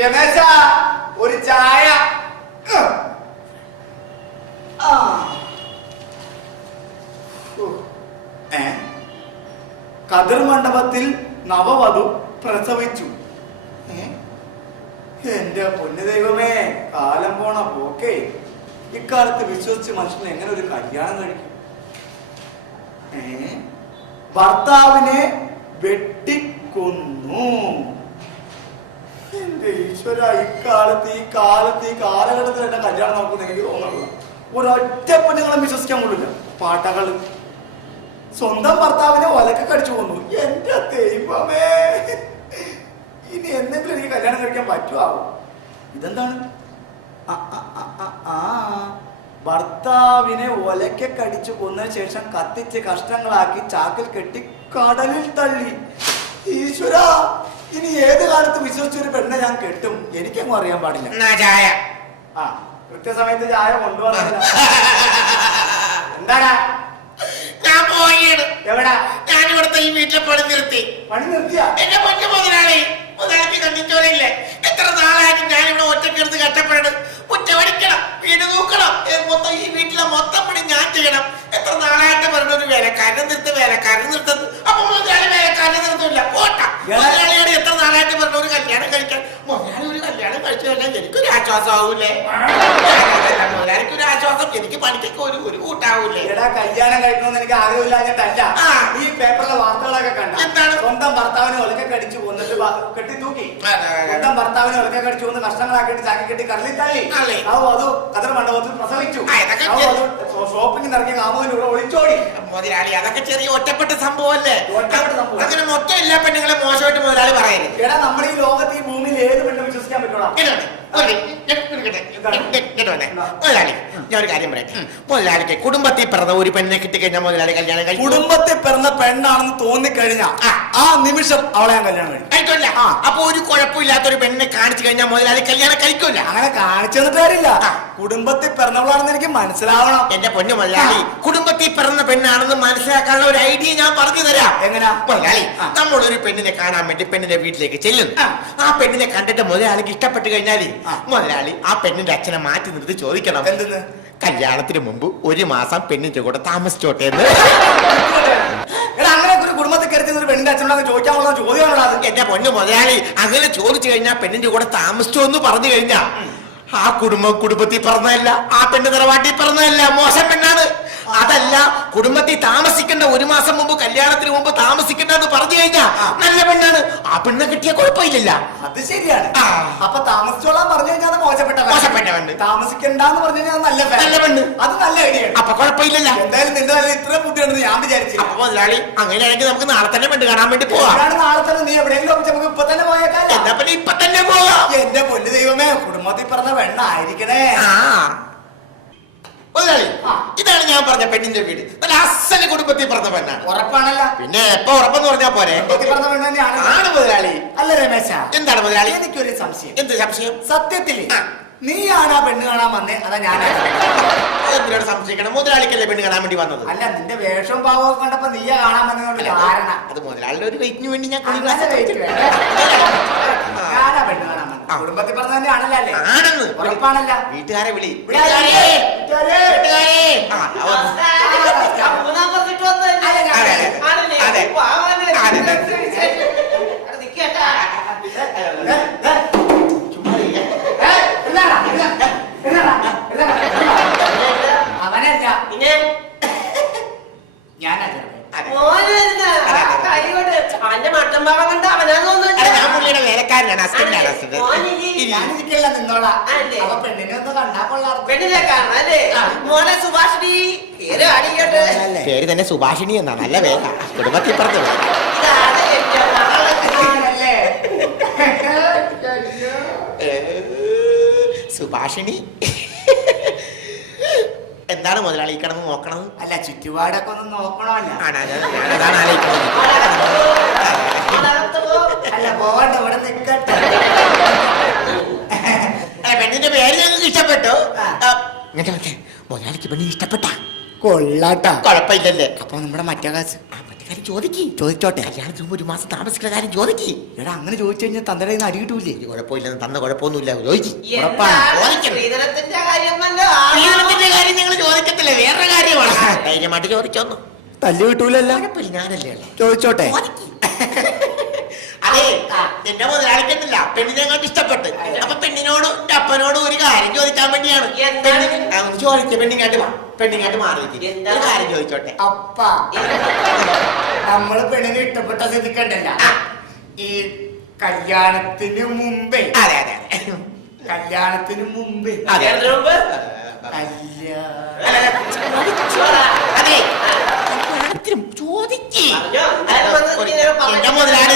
രമേശ ഒരു ചായ. കതിർ മണ്ഡപത്തിൽ നവവധു പ്രസവിച്ചു. എന്റെ പൊന്നു ദൈവമേ, കാലം പോണ പോക്കേ. ഇക്കാലത്ത് വിശ്വസിച്ച് മനുഷ്യൻ എങ്ങനെ ഒരു കല്യാണം കഴിക്കും? ഭർത്താവിനെ വെട്ടിക്കൊന്നു. എന്റെ ഈശ്വര, ഈ കാലഘട്ടത്തിൽ എന്റെ കല്യാണം നോക്കുന്ന എനിക്ക് തോന്നുന്നില്ല. ഒരൊറ്റ പെണ്ണുങ്ങളെ വിശ്വസിക്കാൻ കൊള്ളില്ല. പാട്ടകള് സ്വന്തം ഭർത്താവിനെ ഒലക്കെ കടിച്ചു കൊന്നു. എന്റെ ദൈവമേ, ഇനി എന്തെങ്കിലും എനിക്ക് കല്യാണം കഴിക്കാൻ പറ്റുമോ? ഇതെന്താണ്? ഭർത്താവിനെ ഒലക്കെ കടിച്ചു കൊന്നതിന് ശേഷം കത്തിച്ച് കഷ്ണങ്ങളാക്കി ചാക്കിൽ കെട്ടി കടലിൽ തള്ളി. ഈശ്വര, ഇനി ഏത് കാലത്ത് വിശ്വസിച്ചൊരു പെണ്ണെ ഞാൻ കെട്ടും? എനിക്കങ്ങും അറിയാൻ പാടില്ല. ചായ കൃത്യസമയത്ത് ചായ കൊണ്ടുവന്നില്ല. എന്താടാ? ഞാൻ പോവുകയാണ്. എവിടാ? ഞാൻ ഇവിടുത്തെ ഈ വീട്ടിലെ പണി നിർത്തി. പണി നിർത്തിയാ? എന്റെ പൊന്നു മുതലാളിക്ക് കണ്ടിച്ചോറില്ലേ? എത്ര നാളായിട്ട് ഞാൻ ഇവിടെ ഒറ്റക്കെടുത്ത് കഷ്ടപ്പെടണം. മുറ്റമടിക്കണം, വീട് നോക്കണം, മൊത്തം ഈ വീട്ടിലെ മൊത്തം പണി ഞാൻ ചെയ്യണം. എത്ര നാളായിട്ട് പറഞ്ഞൊരു വേലക്കാരനെ നിർത്തുന്നു. അപ്പൊ മുതലാളി വേലക്കാരനെ നിർത്തില്ല. പോട്ട മുതലാളിയോട് എത്ര നാളായിട്ട് പറഞ്ഞ ഒരു കല്യാണം കഴിക്കാൻ. മുതലാളി ഒരു കല്യാണം കഴിച്ചു കഴിഞ്ഞാൽ എനിക്കൊരു ആശ്വാസം ആവൂലേ? മുതലാളിക്ക് ഒരു ആശ്വാസം, എനിക്ക് പണിക്കൊക്കെ ഒരു കൂട്ടാവൂലേ? കല്യാണം കഴിക്കണമെന്ന് എനിക്ക് ആഗ്രഹമില്ലാഞ്ഞിട്ടല്ല. ഈ പേപ്പറിലെ വാർത്തകളൊക്കെ കണ്ട എന്താണ്? സ്വന്തം ഭർത്താവിനെ ഒലക്കെ കടിച്ചു കൊന്നിട്ട് കെട്ടി തൂക്കി. സ്വന്തം ഭർത്താവിനെ ഒലക്കെ കടിച്ചു കൊന്ന് കഷ്ണങ്ങളാക്കിയിട്ട് ചാക്കി കെട്ടി കടലിൽ തള്ളി. അത് കതിർ മണ്ഡപത്തിൽ പ്രസവിച്ചു. ഷോപ്പിംഗ് ഇറങ്ങിയ കാമുകനൂടെ ഒളിച്ചോടി. മുതലാളി അതൊക്കെ ചെറിയ ഒറ്റപ്പെട്ട സംഭവമല്ലേ? അങ്ങനെ മൊത്തം എല്ലാ പെണ്ണുങ്ങളെ മോശമായിട്ട് മുതലാളി പറയുന്നത്. എടാ, നമ്മുടെ ഈ ലോകത്ത് ഈ ഭൂമിയിൽ ഏത് പെണ്ണും വിശ്വസിക്കാൻ പറ്റൂടാ. മുതലാളി, ഞാൻ ഒരു കാര്യം പറയട്ടെ. മുതലാളിക്ക് കുടുംബത്തിൽ പിറന്ന ഒരു പെണ്ണെ കിട്ടിക്കഴിഞ്ഞാൽ മുതലാളി കല്യാണം കഴിക്കും. കുടുംബത്തിൽ പിറന്ന പെണ്ണാണെന്ന് തോന്നിക്കഴിഞ്ഞാൽ ആ നിമിഷം അവളെ ഞാൻ കല്യാണം കഴിക്കില്ല. അപ്പൊ ഒരു കുഴപ്പമില്ലാത്തൊരു പെണ്ണെ കാണിച്ചു കഴിഞ്ഞാൽ മുതലാളി കല്യാണം കഴിക്കില്ല. അങ്ങനെ കാണിച്ചു തന്നിട്ട് കാര്യമില്ല. കുടുംബത്തിൽ പിറന്നവളാണെന്ന് എനിക്ക് മനസ്സിലാവണം. എന്റെ പൊന്നു മുതലാളി, കുടുംബത്തിൽ പിറന്ന പെണ്ണാണെന്ന് മനസ്സിലാക്കാനുള്ള ഒരു ഐഡിയ ഞാൻ പറഞ്ഞു തരാം. എങ്ങനെയാ? മുതലാളി, നമ്മളൊരു പെണ്ണിനെ കാണാൻ വേണ്ടി പെണ്ണിന്റെ വീട്ടിലേക്ക് ചെല്ലുന്നു. ആ പെണ്ണിനെ കണ്ടിട്ട് മുതലാളിക്ക് ഇഷ്ടപ്പെട്ട് കഴിഞ്ഞാല് മുതലാളി ആ പെണ്ണിന്റെ അച്ഛനെ മാറ്റി നിർത്തി ചോദിക്കണം, എന്തെന്ന്? കല്യാണത്തിന് മുമ്പ് ഒരു മാസം പെണ്ണിന്റെ കൂടെ താമസിച്ചോട്ടെ എന്ന്. അങ്ങനെ ഒരു കുടുംബത്തിൽ കയറി ഒരു പെണ്ണിന്റെ അച്ഛനോട് ചോദിക്കാനുള്ള ചോദ്യമാണോ അത്? എന്റെ പൊന്നു മുതലാളി, അങ്ങനെ ചോദിച്ചു കഴിഞ്ഞാൽ പെണ്ണിന്റെ കൂടെ താമസിച്ചോ എന്ന് പറഞ്ഞു കഴിഞ്ഞാ ആ കുടുംബത്തിൽ പറഞ്ഞതല്ല, ആ പെണ്ണ് തറവാട്ടിൽ പറഞ്ഞതല്ല, മോശം പെണ്ണാണ്. അതല്ല, കുടുംബത്തിൽ താമസിക്കേണ്ട ഒരു മാസം മുമ്പ്, കല്യാണത്തിന് മുമ്പ് താമസിക്കേണ്ടെന്ന് പറഞ്ഞു കഴിഞ്ഞാ നല്ല പെണ്ണാണ്. ആ പെണ്ണെ കിട്ടിയ കുഴപ്പമില്ല. അത് ശരിയാണ്. അപ്പൊ താമസിച്ചോളാൻ പറഞ്ഞു കഴിഞ്ഞാൽ മോശപ്പെട്ട പെണ്ണ്, താമസിക്കണ്ടെന്ന് പറഞ്ഞു കഴിഞ്ഞാൽ നല്ല പെണ്ണ്. അത് നല്ല ഐഡിയ. അപ്പൊ കുഴപ്പമില്ലല്ലോ. എന്തായാലും നിന്റെ ഇത്ര ബുദ്ധിയുണ്ടെന്ന് ഞാൻ വിചാരിച്ചു. അപ്പൊ മുതലാളി, അങ്ങനെയാണെങ്കിൽ നമുക്ക് നാളെ തന്നെ പെണ്ണ് കാണാൻ വേണ്ടി പോവാം. നാളെ തന്നെ നീ എവിടെയെങ്കിലും നമുക്ക് ഇപ്പൊ തന്നെ പോയേക്കാം. എന്നാ പിന്നെ ഇപ്പൊ തന്നെ പോവാം. എന്റെ പൊന്നു ദൈവമേ, കുടുംബത്തിൽ പറഞ്ഞ പെണ്ണായിരിക്കണേ. ഇതാണ് ഞാൻ പറഞ്ഞ പെണ്ണിന്റെ വീട്. നല്ല അസല് കുടുംബത്തിൽ പറഞ്ഞ പെണ്ണാണ്. ഉറപ്പാണല്ല? പിന്നെ എപ്പോ ഉറപ്പെന്ന് പറഞ്ഞാ പോരെ? പറഞ്ഞ പെണ്ണ് തന്നെയാണ് മുതലാളി. അല്ല രമേശ, എന്താണ് മുതലാളി? എനിക്കൊരു സംശയം. എന്ത് സംശയം? സത്യത്തില് നീയാണ് ആ പെണ്ണ് കാണാൻ വന്നേ, അതാ ഞാൻ സംശയിക്കണം? മുതലാളിക്കല്ലേ പെണ്ണ് കാണാൻ വേണ്ടി വന്നത്? അല്ല, നിന്റെ വേഷവും ഭാവമൊക്കെ കണ്ടപ്പോ നീയാ കാണാൻ വന്നതുകൊണ്ട് കാരണം അത് മുതലാളിയുടെ ഒരു വെയിറ്റിന് വേണ്ടി ഞാൻ ഞാനാ പെണ്ണ് കാണാൻ വന്നത്. കുടുംബത്തിൽ പറഞ്ഞ തന്നെയാണല്ലോ അല്ലേ? ആണെന്ന് ഉറപ്പാണല്ല? വീട്ടുകാരെ വിളി. അവനല്ല, ഞാനാ പെണ്ണിനെ ഒന്ന് കണ്ടാ കൊള്ളാം. പേര് തന്നെ സുഭാഷിണി എന്നാ. നല്ല വേല. കുടുംബത്തിൽ പറഞ്ഞു സുഭാഷിണി. എന്താണ് മുതലാളി കിടന്ന് നോക്കണത്? അല്ല, ചുറ്റുപാടൊക്കെ ഒന്ന് നോക്കണമല്ല. അല്ല, പോകണ്ട, ഇവിടെ നിക്കട്ടെ. പെണ്ണിന്റെ പേര് ഞങ്ങൾക്ക് ഇഷ്ടപ്പെട്ടു. മുതലാളിക്ക് പെണ്ണിന് ഇഷ്ടപ്പെട്ട കൊള്ളാട്ടാ. കുഴപ്പമില്ലല്ലേ? അപ്പൊ നമ്മുടെ മറ്റേ കാശ് കാര്യം ചോദിക്ക്. ചോദിച്ചോട്ടെ. കല്യാണത്തിന് മുമ്പ് 1 മാസം താമസിക്കുന്ന കാര്യം ചോദിക്ക്. എടാ അങ്ങനെ ചോദിച്ചു കഴിഞ്ഞാൽ തന്റെ കയ്യിൽ നിന്ന് അടി കിട്ടൂലേ? കുഴപ്പമില്ലെന്ന് തന്ന കുഴപ്പമൊന്നുമില്ല. ചോദിച്ചു ശ്രീധരത്തിന്റെ കാര്യം കാര്യം നിങ്ങൾ ചോദിക്കത്തില്ല, വേറെ കാര്യമാണ്. ധൈര്യമായിട്ട് ചോദിച്ചോന്നു. തല്ല് കിട്ടൂലല്ല. കുഴപ്പമില്ല, ഞാനല്ലേ ഉള്ളെ. ചോദിച്ചോട്ടെ. അതെ, എന്റെ മുതലാളിക്കത്തില്ല പെണ്ണിനെ കണ്ട് ഇഷ്ടപ്പെട്ട്. അപ്പൊ പെണ്ണിനോടും എന്റെ അപ്പനോടും ഒരു കാര്യം ചോദിക്കാൻ വേണ്ടിയാണ്. ചോദിച്ച പെണ്ണിങ്ങാട്ട് മാറി ഒരു കാര്യം ചോദിച്ചോട്ടെ. അപ്പ നമ്മള് പെണ്ണിനെ ഇഷ്ടപ്പെട്ട സ്ഥിതിക്കണ്ടല്ല, ഈ കല്യാണത്തിന് മുമ്പേ അതെ അതെ കല്യാണത്തിന് മുമ്പേ അതെ അതെ ചോദിക്ക്. എന്റെ മുതലാളി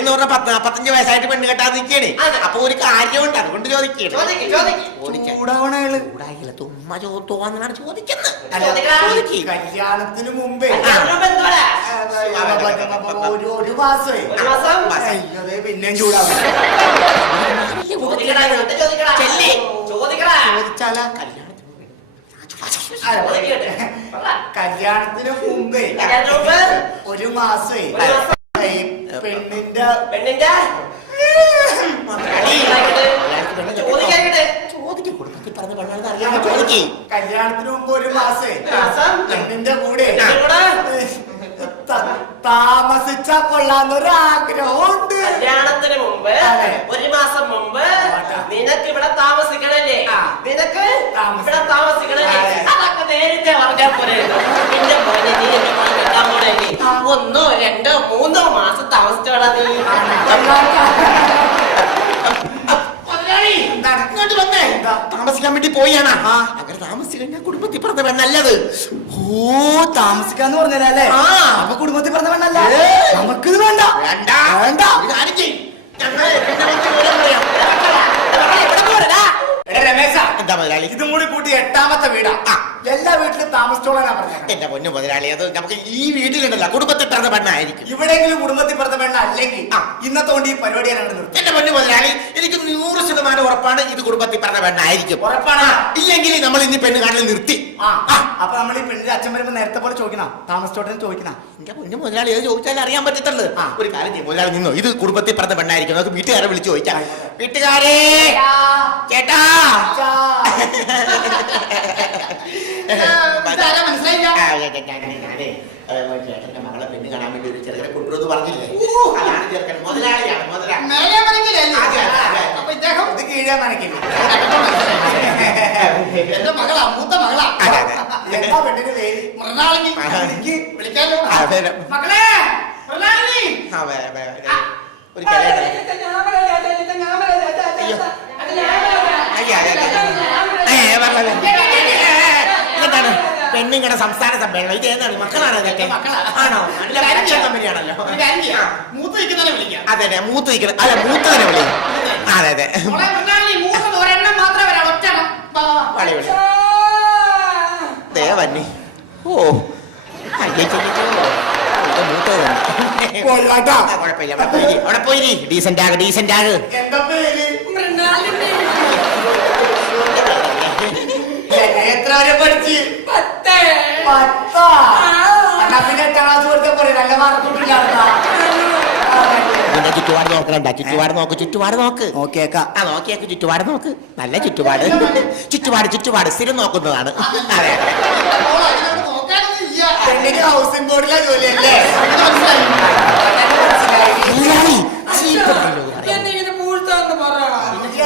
എന്ന് പറഞ്ഞ 45 വയസ്സായിട്ട് പെണ്ണ് കെട്ടാൻ നിൽക്കണേ. അപ്പൊ ഒരു കാര്യമുണ്ട്, അതുകൊണ്ട് ചോദിക്കണേ. തുമ്മ തോന്നാണ് ചോദിക്കുന്നത്. കല്യാണത്തിന് മുമ്പേ ഒരു മാസമേ പിന്നെയും ചൂടാവും. ചോദിച്ചാലാ കല്യാണത്തിന് മുമ്പേ ഒരു മാസമേ പെണ്ണിന്റെ കല്യാണത്തിന് മുമ്പ് ഒരു മാസേ പെണ്ണിന്റെ കൂടെ താമസിച്ചാ കൊള്ളാന്നൊരാഗ്രഹമുണ്ട്. കല്യാണത്തിന് മുമ്പ് 1 മാസം മുമ്പ് നിനക്ക് ഇവിടെ താമസിക്കണല്ലേ? നിനക്ക് ഇവിടെ താമസിക്കണല്ലേ? അതൊക്കെ നേരത്തെ പറഞ്ഞാൽ പോലെ. പിന്നെ പോലെ നീ എന്റെ പോലെ കെട്ടാൻ പോണല്ലേ? 1, 2, 3 മാസം താമസിച്ചോളാ നീ. ഇങ്ങോട്ട് വന്നേ. താമസിക്കാൻ വേണ്ടി പോയാണ്. അങ്ങനെ താമസിച്ചു കഴിഞ്ഞാൽ കുടുംബത്തിൽ പറഞ്ഞ പെണ്ണല്ലത്. ഓ, താമസിക്കാന്ന് പറഞ്ഞല്ലേ? അപ്പൊ കുടുംബത്തിൽ പറഞ്ഞ പെണ്ണല്ല. നമുക്കിത് വേണ്ട. വേണ്ട. കാര്യം ചെയ്യും. എന്താ മുതലാളി, ഇതും കൂടി കൂട്ടി 8ാമത്തെ വീടാ. എല്ലാ വീട്ടിലും താമസിച്ചോളാനാ പറഞ്ഞത്. എന്റെ പൊന്നു മുതലാളി, അത് നമുക്ക് ഈ വീട്ടിലുണ്ടല്ല കുടുംബത്തിൽ പറഞ്ഞ പെണ്ണായിരിക്കും. ഇവിടെയെങ്കിലും കുടുംബത്തിൽ പറഞ്ഞ പെണ്ണ അല്ലെങ്കിൽ ഇന്നത്തെ കൊണ്ട് ഈ പരിപാടി നിർത്തി. എന്റെ പൊന്നു മുതലാളി, എനിക്ക് 100% ഉറപ്പാണ് ഇത് കുടുംബത്തിൽ പറഞ്ഞ പെണ്ണായിരിക്കും. ഉറപ്പാണ്. ഇല്ലെങ്കിൽ നമ്മൾ ഇനി പെണ്ണ് കാണൽ നിർത്തി. അപ്പൊ നമ്മൾ ഈ പെണ്ണിന്റെ അച്ഛൻ വരുമ്പോ നേരത്തെ പോലെ ചോദിക്കണം, താമസിച്ചോട്ടെ ചോദിക്കണം. എന്റെ പൊന്നു മുതലാളി, അത് ചോദിച്ചാൽ അറിയാൻ പറ്റത്തുള്ളൂ. ഒരു കാര്യം ചെയ്യും മുതലാളി, നിന്നോ, ഇത് കുടുംബത്തിൽ പറഞ്ഞ പെണ്ണായിരിക്കും. നമുക്ക് വീട്ടുകാരെ വിളിച്ച് ചോദിക്കാം. വീട്ടുകാരെ, ചേട്ടാ, ചേട്ടന്റെ മകളെ പെണ്ണ് കാണാൻ വേണ്ടി ഒരു ചെറുക്കനെ കൊണ്ടുവന്ന് പറഞ്ഞില്ലേ? അതാണ് ചെറുക്കൻ. മുതലാളിയാണ് മുതലാളി. ഇത് കീഴാൻ മനക്കില്ല. എന്റെ മകളാ, മൂത്ത മകളാ. എന്താ പെണ്ണിന്റെ പേര്? മൃണാളിനി. വിളിക്കാലോ മകളെ. ഒരു ഇതെന്താണ് പെണ്ണുങ്ങളുടെ സംസ്ഥാന സമ്മേളനം? ഇത് ഏതാണ്? മക്കളാണ് ഇതൊക്കെ? ആണോ? കമ്പനിയാണല്ലോ. മൂത്ത് നിൽക്കുന്നതിനെ വിളിക്കാം. അതെ അതെ, മൂത്ത് നിൽക്കണം. അല്ല, മൂത്തതിനെ വിളി. അതെ അതെ, ഒരെണ്ണം മാത്രമേ വരാം. ഒറ്റ വളി വിളി. ദേവന്നി. ഓ, കുഴപ്പമില്ല. അവിടെ പോയി ഡീസന്റ് ആക്, ഡീസന്റ് ആക്. എന്താ പേര്? എത്ര വരെ പഠിച്ച്? 10. പിന്നെ 8ാം ക്ലാസ് കൊടുത്ത പോലെ നല്ല മാർക്കൊന്നുമില്ല. നിന്റെ ചുറ്റുപാട് നോക്കണ്ട. ചുറ്റുപാട് നോക്ക്, ചുറ്റുപാട് നോക്ക്. നോക്കിയേക്കാം. നോക്കിയേക്ക്, ചുറ്റുപാട് നോക്ക്. നല്ല ചുറ്റുപാട്. ചുറ്റുപാട് സ്ഥിരം നോക്കുന്നതാണ്. അതെ, പെണ്ണിന് ഹൗസിംഗ് ബോർഡിലെ ജോലിയല്ലേ?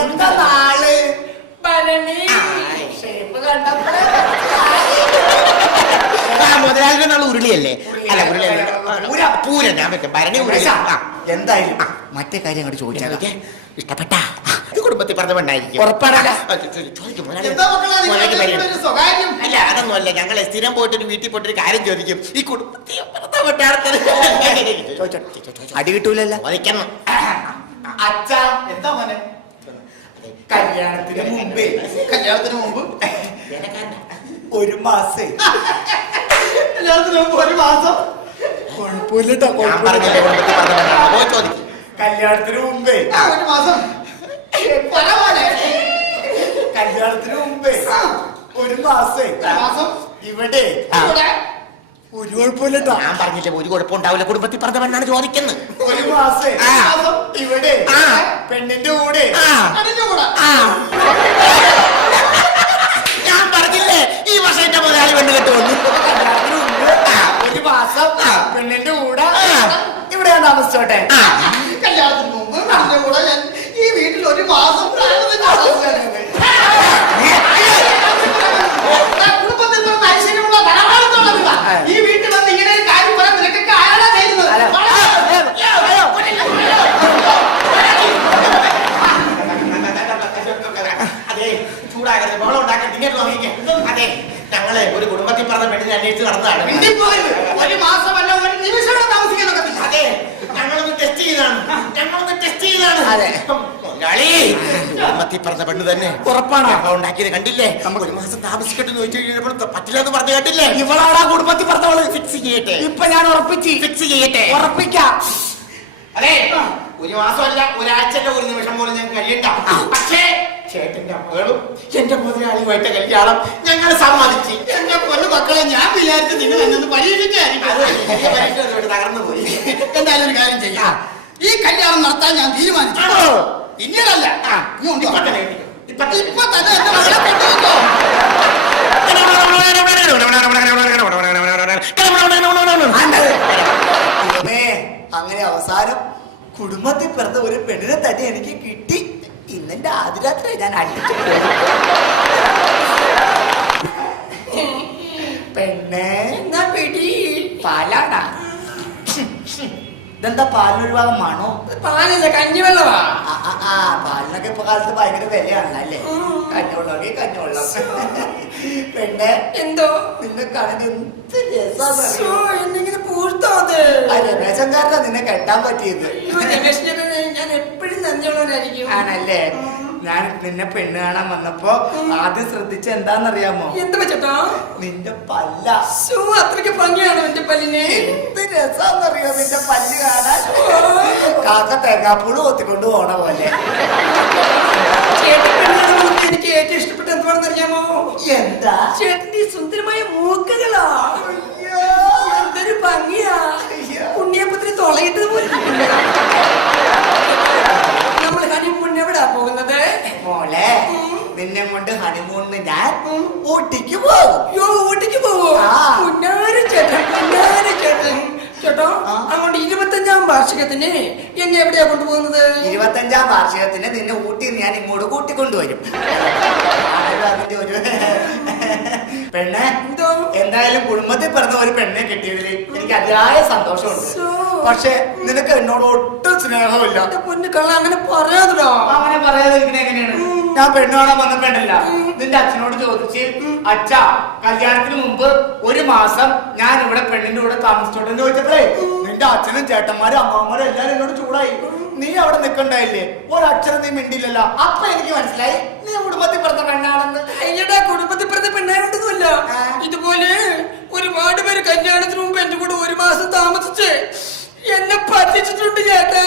എന്താ നാള്? മുതലാളിയുടെ നാള് ഉരുളിയല്ലേ? അല്ല, പൂരൻ. ഞാൻ പറ്റും ഭരണി ഉരുളി. എന്തായാലും മറ്റേ കാര്യം അങ്ങോട്ട് ചോദിച്ചാൽ ഇഷ്ടപ്പെട്ട കുടുംബത്തിൽ പറഞ്ഞ പെണ്ണായിരിക്കും. ഉറപ്പാണല്ല? അല്ല, അതൊന്നുമല്ല. ഞങ്ങളെ സ്ഥിരം പോയിട്ടൊരു വീട്ടിൽ പോയിട്ടൊരു കാര്യം ചോദിക്കും. ഈ കുടുംബത്തിൽ അടി കിട്ടൂലല്ലോ. വധിക്കണം. അച്ഛാ, എന്താ മോനെ? കല്യാണത്തിന് മുമ്പ് ഒരു മാസം. കല്യാണത്തിന് മുമ്പ് ഒരു മാസം കുഴപ്പമില്ലട്ടോ. കല്യാണത്തിന് മുമ്പേ ഒരു മാസം. കല്യാണത്തിന് മുമ്പേ ഒരു മാസം ഇവിടെ ഒരു കുഴപ്പമില്ലട്ടാ. ഞാൻ പറഞ്ഞില്ലേ ഒരു കുഴപ്പമുണ്ടാവില്ല, കുടുംബത്തിൽ പറഞ്ഞ പെണ്ണാണ് ചോദിക്കുന്നത്. ഒരു മാസം ആ. ഇവിടെ ആ. പെണ്ണിന്റെ കൂടെ ആ. അതിന്റെ കൂടെ ഞാൻ പറഞ്ഞില്ലേ ഈ വർഷം എന്റെ മുതലാളി പെണ്ണ് കെട്ട് വന്നു. ഒരു മാസം പെണ്ണിന്റെ കൂടെ ഇവിടെ ഞാൻ താമസിച്ചോട്ടെ. കല്യാണത്തിന് മുമ്പ് പെണ്ണിന്റെ കൂടെ ഞാൻ ഈ വീട്ടിൽ ഒരു മാസം കുടുംബത്തിൽ നിന്ന് ഐശ്വര്യമുള്ള ധനവാളത്തോളം ഈ വീട്ടിൽ വന്ന് ഇങ്ങനെ ഒരു കാര്യം പറയാൻ നിനക്കൊക്കെ ആരാണ് ചെയ്യുന്നത്? അതെ, ചൂടാകരുത്, ബഹളം ഉണ്ടാക്കരുത്, ഇങ്ങോട്ട് നോക്കിക്കേ. അതെ, ഞങ്ങളെ ഒരു കുടുംബത്തിൽ പറഞ്ഞ പെണ്ണിനെ അന്വേഷിച്ച് നടന്നതാണ്. മിണ്ടിപ്പോകരുത്. ഒരു മാസമല്ല ഒരു നിമിഷം ഇവിടെ താമസിക്കാൻ ഒക്കത്തില്ല. അതെ, ഞങ്ങളൊന്ന് ടെസ്റ്റ് ചെയ്താണ്. അതെ. മുതലാളി, കുടുംബത്തിൽ പറഞ്ഞ പെണ്ണ് തന്നെ ഉറപ്പാണ്. ബഹളം ഉണ്ടാക്കിയത് കണ്ടില്ലേ? ഒരു മാസം താമസിക്കട്ടെന്ന് ചോദിച്ചു കഴിഞ്ഞപ്പോൾ പറ്റില്ല എന്ന് പറഞ്ഞു കേട്ടില്ലേ? ഇവളാടാ കുടുംബത്തിൽ പറഞ്ഞവള്. ഫിക്സ് ചെയ്യട്ടെ, ഇപ്പൊ ഞാൻ ഫിക്സ് ചെയ്യട്ടെ. ഉറപ്പിക്കാം. അതെ, ഒരു മാസമല്ല ഒരാഴ്ചന്റെ ഒരു നിമിഷം പോലും ഞാൻ കഴിയണ്ട. പക്ഷേ ചേട്ടന്റെ മകളും എന്റെ മുതലാളിയുമായിട്ട് കല്യാണം ഞങ്ങൾ സമ്മതിച്ചു. എന്റെ പൊന്നു മക്കളെ, ഞാൻ വിചാരിച്ചു നിങ്ങൾ എന്നൊന്ന് പരീക്ഷിക്കായിരിക്കും. തകർന്നു പോയി. എന്തായാലും ഒരു കാര്യം ചെയ്യാം, ഈ കല്യാണം നടത്താൻ ഞാൻ തീരുമാനിച്ചു. പിന്നീടല്ല, നീ ഉണ്ടോ? ഇപ്പൊ തന്നെ എന്റെ മകളെ കെട്ടിവെച്ചോ. അങ്ങനെ അവസാനം കുടുംബത്തിൽ പിറന്ന ഒരു പെണ്ണിനെ തന്നെ എനിക്ക് കിട്ടി. ഇന്നെന്റെ ആദ്യരാത്രി ഞാൻ അടിച്ചു. പെണ്ണെ എന്നാ പിടി. പാലാടാ. ഇതെന്താ പാലിനൊരുഭാഗമാണോ? പാലില്ല, കഞ്ഞിവെള്ളവാ. പാലിനൊക്കെ ഇപ്പൊ കാലത്ത് ഭയങ്കര വിലയാണല്ലോ അല്ലേ? കഞ്ഞിവെള്ളമൊക്കെ കഞ്ഞിവെള്ളം. പെണ്ണെ എന്തോ നിന്നെ കാണാൻ എന്ത് രസാന്നറിയോ? എന്തെങ്കിലും പൂർത്തോ അത്? രമേശൻകാരനാ നിന്നെ കെട്ടാൻ പറ്റിയത്. രമേശിനൊക്കെ ഞാൻ എപ്പോഴും നന്ദിയുള്ളവനായിരിക്കും. ആണല്ലേ? ഞാൻ നിന്നെ പെണ്ണ് കാണാൻ വന്നപ്പോ ആദ്യം ശ്രദ്ധിച്ച എന്താന്നറിയാമോ? എന്ത് വെച്ചോ? നിന്റെ പല്ല. അത്രയ്ക്ക് ഭംഗിയാണോ എന്റെ പല്ലിനെ? എന്ത് രസാന്നറിയോ നിന്റെ പല്ല് കാണാൻ? കാക്ക തേങ്ങാപ്പൂള് കൊത്തിക്കൊണ്ട് പോണ പോലെ. എനിക്ക് ഏറ്റവും ഇഷ്ടപ്പെട്ട എന്താണെന്ന് അറിയാമോ? എന്താ? ചേട്ടന്റെ ഈ സുന്ദരമായ മൂക്കുകളാ. എന്തൊരു ഭംഗിയാ. ഉണ്ണിയപ്പത്തിന് തുളയിട്ടത് പോലെ. നമ്മൾ ഹണിമൂൺ എവിടാ പോകുന്നത്? മോളെ, നിന്നെ കൊണ്ട് ഹണിമൂണിന് ഞാൻ ഊട്ടിക്ക് പോകും. ഊട്ടിക്ക് പോവോ? ചേട്ടൻ ചേട്ടോ, അങ്ങോട്ട് 25ാം വാർഷികത്തിന് എന്നെ എവിടെയാ കൊണ്ടുപോകുന്നത്? 25ാം വാർഷികത്തിന് നിന്നെ ഊട്ടി ഞാൻ ഇങ്ങോട്ട് കൂട്ടിക്കൊണ്ടുവരും. അതിന്റെ ഒരു പെണ്ണെ, എന്തോ? എന്തായാലും കുടുംബത്തിൽ പിറന്ന ഒരു പെണ്ണെ കിട്ടിയതിൽ എനിക്ക് അതിയായ സന്തോഷമുണ്ട്. പക്ഷെ നിനക്ക് എന്നോട് ഒട്ടും സ്നേഹമില്ല. പൊന്നു കള്ള, അങ്ങനെ പറയാതോ. അങ്ങനെ പറയാതിരിക്കണ എങ്ങനെയാണ്? ഞാൻ പെണ്ണ് കാണാൻ വന്നിട്ടുണ്ടല്ല, നിന്റെ അച്ഛനോട് ചോദിച്ച്, അച്ഛാ കല്യാണത്തിന് മുമ്പ് ഒരു മാസം ഞാൻ ഇവിടെ പെണ്ണിന്റെ കൂടെ താമസിച്ചോട്ടെ എന്ന് ചോദിച്ചപ്പോഴേ നിന്റെ അച്ഛനും ചേട്ടന്മാരും അമ്മമാരും എല്ലാരും എന്നോട് ചൂടായി. നീ അവിടെ നിൽക്കണ്ടായില്ലേ? ഒരക്ഷരം നീ മിണ്ടില്ലല്ലോ. അപ്പൊ എനിക്ക് മനസ്സിലായി നീ കുടുംബത്തിൽ പിറന്ന പെണ്ണാണെന്ന്. അയ്യടാ, കുടുംബത്തിൽ പിറന്ന പെണ്ണായിട്ടൊന്നുമല്ല. ഇതുപോലെ ഒരുപാട് പേര് കല്യാണത്തിന് മുമ്പ് എന്റെ കൂടെ ഒരു മാസം താമസിച്ച് എന്നെ പറ്റിച്ചിട്ടുണ്ട് ചേട്ടാ.